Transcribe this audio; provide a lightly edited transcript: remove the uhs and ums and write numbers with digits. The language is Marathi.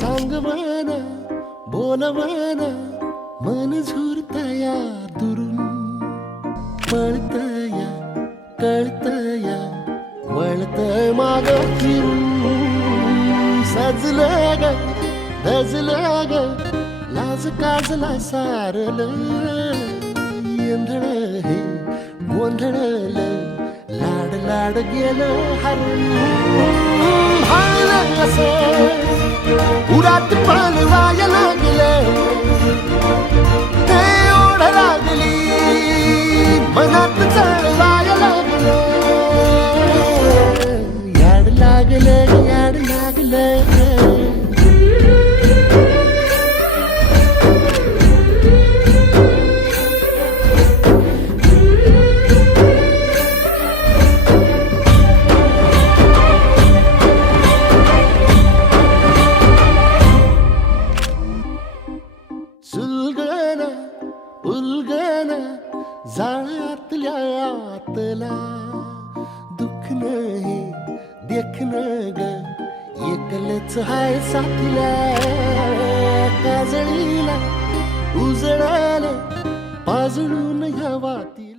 सांगवना बोलवना मन झुरतया दुरून पळतया कळतया वळतय माग फिरून सजलं ग दजलं ग लाज काजला सारलं येंधळ हे गोंधळलं लाड लाड गेलं हरून भाळलं कसं उरात पालवाया लागलं ते ओढ लागली मनात चळवाया लागलं याड लागलं याड लागलं सुलगना उलगना जाळ्यातल्या आतला दुःख नाही देखण ग एकलच हाय साथीला काजळीला उजळाला पाजळून ह्या वाती